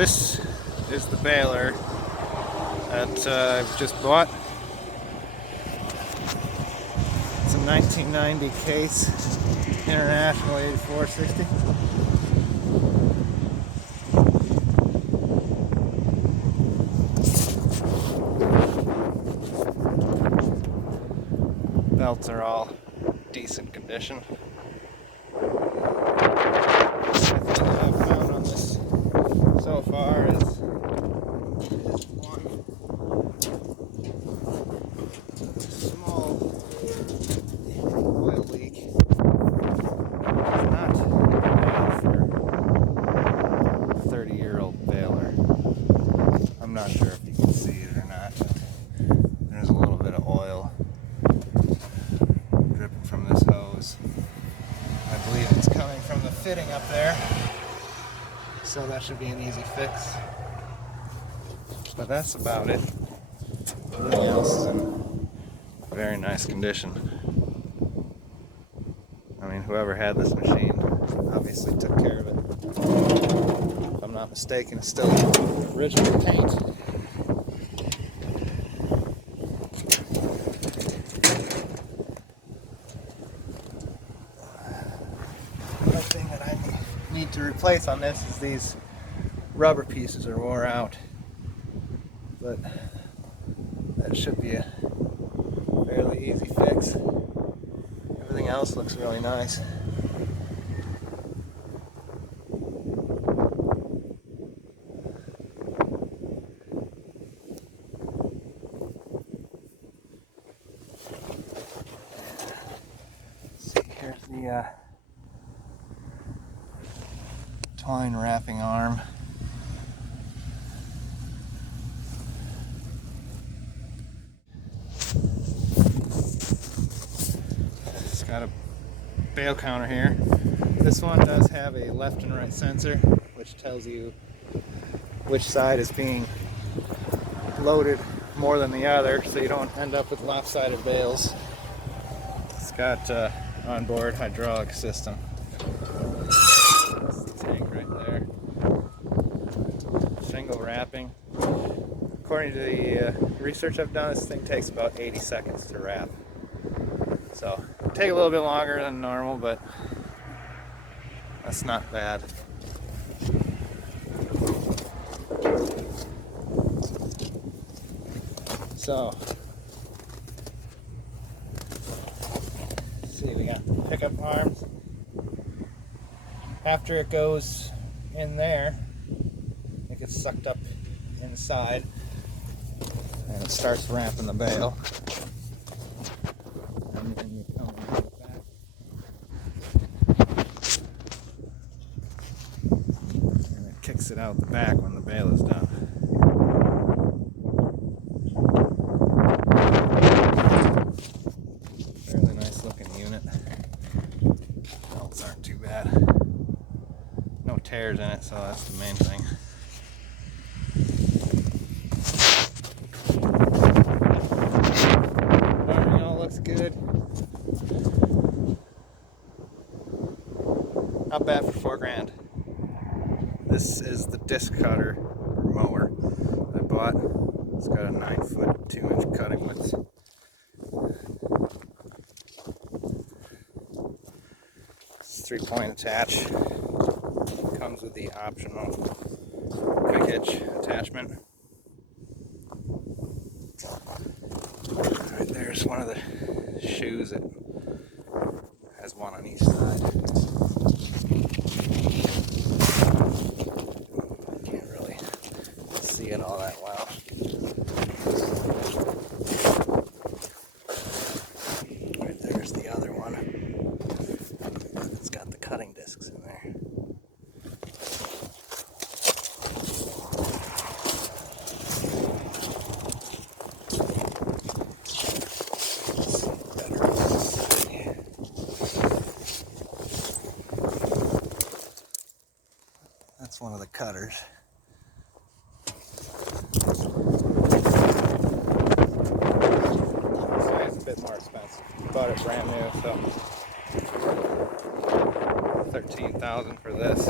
This is the baler that I've just bought. It's a 1990 case, International 8460. Belts are all decent condition. Everything I've found on this so far is one small oil leak. It's not bad for a 30-year-old baler. I'm not sure if you can see it or not, but there's a little bit of oil dripping from this hose. I believe it's coming from the fitting up there, so that should be an easy fix. But that's about it. Everything else is in very nice condition. I mean, whoever had this machine obviously took care of it. If I'm not mistaken, it's still original paint. Another thing that I need to replace on this is these rubber pieces are wore out, but that should be a fairly easy fix. Everything else looks really nice. See, here's the twine wrapping arm. It's got a bale counter here. This one does have a left and right sensor, which tells you which side is being loaded more than the other, so you don't end up with lopsided bales. It's got onboard hydraulic system. That's the tank right there. Shingle wrapping. According to the research I've done, this thing takes about 80 seconds to wrap. So it'll take a little bit longer than normal, but that's not bad. So, let's see, we got pickup arms. After it goes in there, it gets sucked up inside and it starts wrapping the bale. And then you come and put it back. And it kicks it out the back when the bale is done. Fairly nice looking unit. Belts aren't too bad. No tears in it, so that's the main thing. Everything all looks good. Not bad for $4,000. This is the disc cutter or mower I bought. It's got a 9-foot 2-inch cutting width. It's 3-point attach. Comes with the optional quick hitch attachment. Right there's one of the shoes that has one on each side. Can't really see it all that well. Right there's the other one. It's got the cutting discs in there. That's one of the cutters. This guy's a bit more expensive. Bought it brand new, so $13,000 for this.